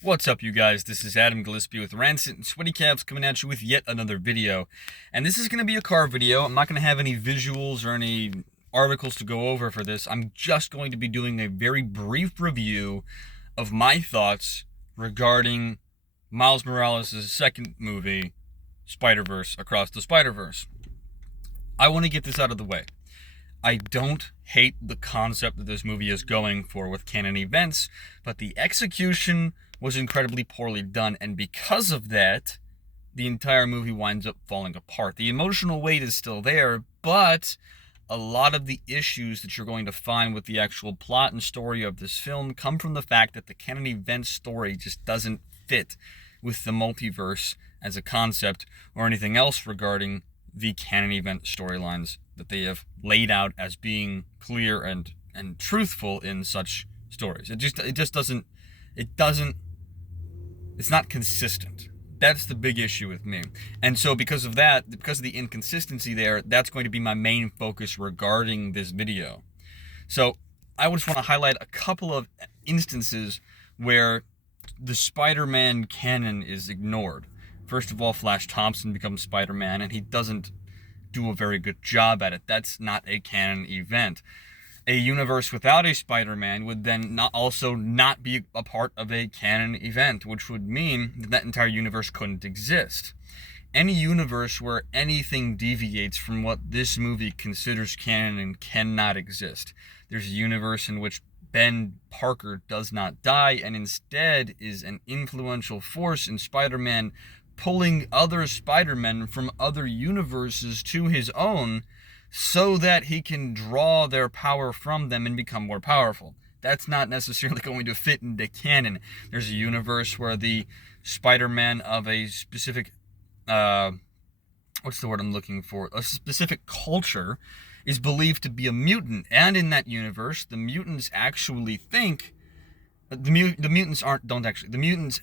What's up, you guys? This is Adam Gillespie with Rancid and Sweaty Calves coming at you with yet another video. And this is going to be a car video. I'm not going to have any visuals or any articles to go over for this. I'm just going to be doing a very brief review of my thoughts regarding Miles Morales' second movie, Spider-Verse, Across the Spider-Verse. I want to get this out of the way. I don't hate the concept that this movie is going for with canon events, but the execution was incredibly poorly done, and because of that, the entire movie winds up falling apart. The emotional weight is still there, but a lot of the issues that you're going to find with the actual plot and story of this film come from the fact that the canon event story just doesn't fit with the multiverse as a concept or anything else regarding the canon event storylines that they have laid out as being clear and truthful in such stories. It's not consistent. That's the big issue with me. And so because of that, because of the inconsistency there, that's going to be my main focus regarding this video. So I just want to highlight a couple of instances where the Spider-Man canon is ignored. First of all, Flash Thompson becomes Spider-Man, and he doesn't do a very good job at it. That's not a canon event. A universe without a Spider-Man would then not be a part of a canon event, which would mean that entire universe couldn't exist. Any universe where anything deviates from what this movie considers canon cannot exist. There's a universe in which Ben Parker does not die and instead is an influential force in Spider-Man, pulling other Spider-Men from other universes to his own so that he can draw their power from them and become more powerful. That's not necessarily going to fit into canon. There's a universe where the Spider-Man of a specific, what's the word I'm looking for? A specific culture is believed to be a mutant. And in that universe, the mutants actually think the mutants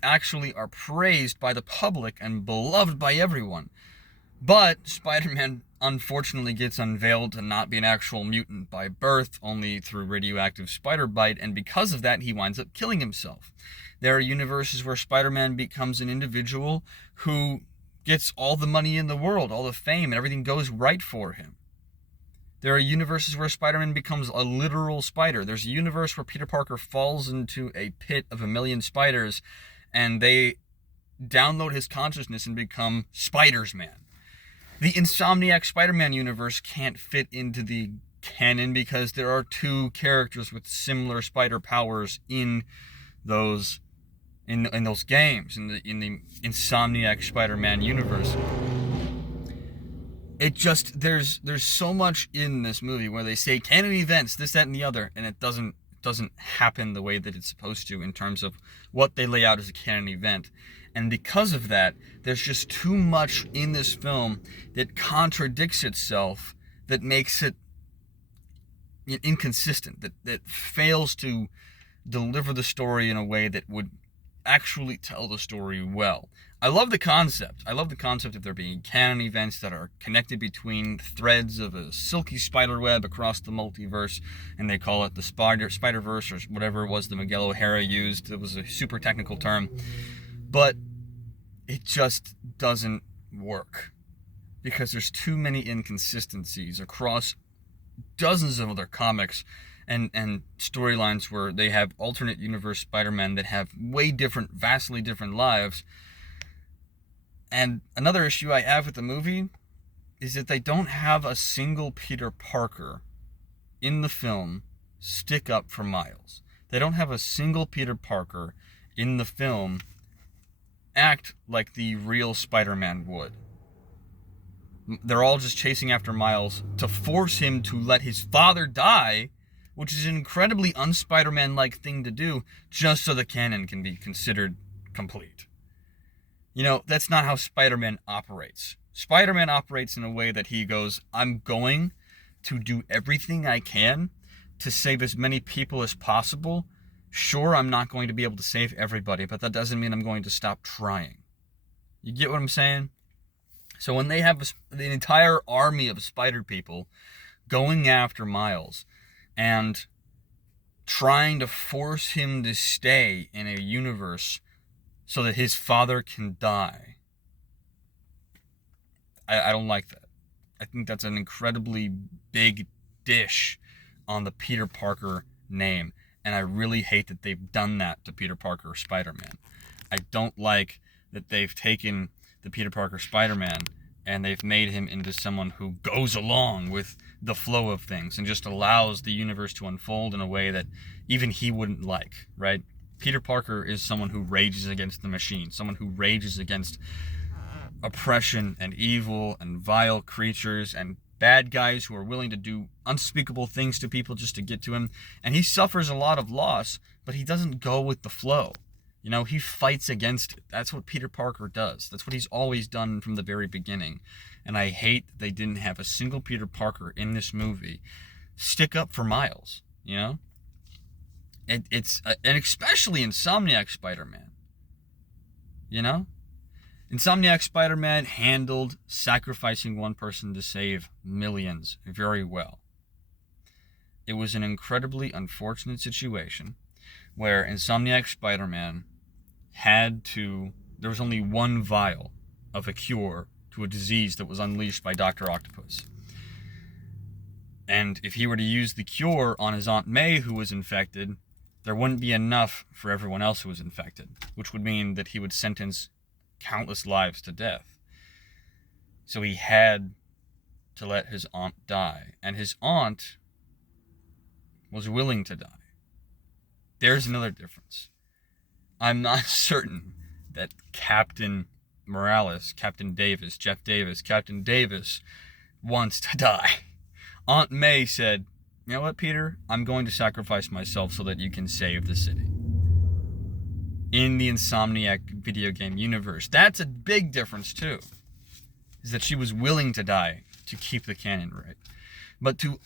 actually are praised by the public and beloved by everyone. But Spider-Man unfortunately gets unveiled to not be an actual mutant by birth, only through radioactive spider bite, and because of that, he winds up killing himself. There are universes where Spider-Man becomes an individual who gets all the money in the world, all the fame, and everything goes right for him. There are universes where Spider-Man becomes a literal spider. There's a universe where Peter Parker falls into a pit of a million spiders, and they download his consciousness and become Spiders-Man. The Insomniac Spider-Man universe can't fit into the canon because there are two characters with similar spider powers in those games, in the Insomniac Spider-Man universe. There's so much in this movie where they say canon events, this, that, and the other, and it doesn't happen the way that it's supposed to in terms of what they lay out as a canon event. And because of that, there's just too much in this film that contradicts itself, that makes it inconsistent, that fails to deliver the story in a way that would actually tell the story well. I love the concept. I love the concept of there being canon events that are connected between threads of a silky spider web across the multiverse, and they call it the Spiderverse or whatever it was that Miguel O'Hara used. It was a super technical term. But it just doesn't work because there's too many inconsistencies across dozens of other comics and storylines where they have alternate universe Spider-Men that have vastly different lives. And another issue I have with the movie is that they don't have a single Peter Parker in the film stick up for Miles. They don't have a single Peter Parker in the film act like the real Spider-Man would. They're all just chasing after Miles to force him to let his father die, which is an incredibly un-Spider-Man-like thing to do, just so the canon can be considered complete. You know, that's not how Spider-Man operates. Spider-Man operates in a way that he goes, I'm going to do everything I can to save as many people as possible. Sure, I'm not going to be able to save everybody, but that doesn't mean I'm going to stop trying. You get what I'm saying? So when they have the entire army of spider people going after Miles and trying to force him to stay in a universe so that his father can die. I don't like that. I think that's an incredibly big dish on the Peter Parker name. And I really hate that they've done that to Peter Parker Spider-Man. I don't like that they've taken the Peter Parker Spider-Man and they've made him into someone who goes along with the flow of things and just allows the universe to unfold in a way that even he wouldn't like, right? Peter Parker is someone who rages against the machine, someone who rages against oppression and evil and vile creatures and bad guys who are willing to do unspeakable things to people just to get to him. And he suffers a lot of loss, but he doesn't go with the flow. You know, he fights against it. That's what Peter Parker does. That's what he's always done from the very beginning. And I hate that they didn't have a single Peter Parker in this movie stick up for Miles, you know? And especially Insomniac Spider-Man, you know? Insomniac Spider-Man handled sacrificing one person to save millions very well. It was an incredibly unfortunate situation where Insomniac Spider-Man there was only one vial of a cure to a disease that was unleashed by Dr. Octopus. And if he were to use the cure on his Aunt May, who was infected, there wouldn't be enough for everyone else who was infected, which would mean that he would sentence countless lives to death. So he had to let his aunt die. And his aunt was willing to die. There's another difference. I'm not certain that Captain Morales, Captain Davis, Jeff Davis, Captain Davis wants to die. Aunt May said, you know what, Peter? I'm going to sacrifice myself so that you can save the city. In the Insomniac video game universe. That's a big difference, too. Is that she was willing to die to keep the canon right. But to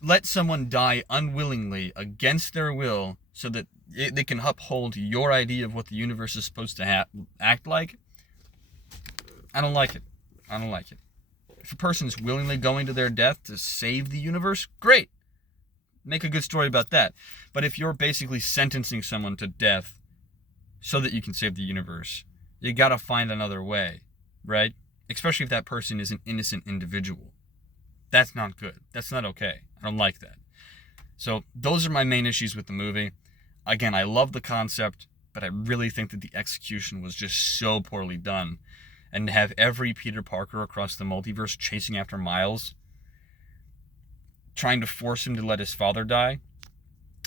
let someone die unwillingly against their will so that they can uphold your idea of what the universe is supposed to act like, I don't like it. I don't like it. If a person's willingly going to their death to save the universe, great. Make a good story about that. But if you're basically sentencing someone to death so that you can save the universe, you gotta find another way, right? Especially if that person is an innocent individual. That's not good. That's not okay. I don't like that. So those are my main issues with the movie. Again, I love the concept, but I really think that the execution was just so poorly done. And to have every Peter Parker across the multiverse chasing after Miles, trying to force him to let his father die,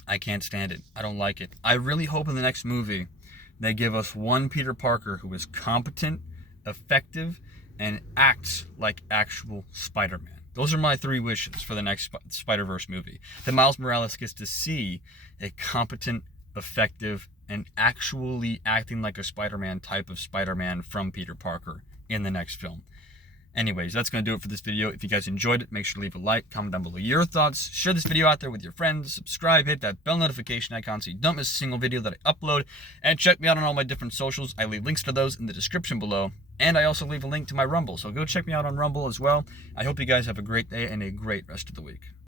I can't stand it. I don't like it. I really hope in the next movie they give us one Peter Parker who is competent, effective, and acts like actual Spider-Man. Those are my 3 wishes for the next Spider-Verse movie. That Miles Morales gets to see a competent, effective, and actually acting like a Spider-Man type of Spider-Man from Peter Parker in the next film. Anyways, that's going to do it for this video. If you guys enjoyed it, make sure to leave a like, comment down below your thoughts, share this video out there with your friends, subscribe, hit that bell notification icon so you don't miss a single video that I upload, and check me out on all my different socials. I leave links to those in the description below, and I also leave a link to my Rumble, so go check me out on Rumble as well. I hope you guys have a great day and a great rest of the week.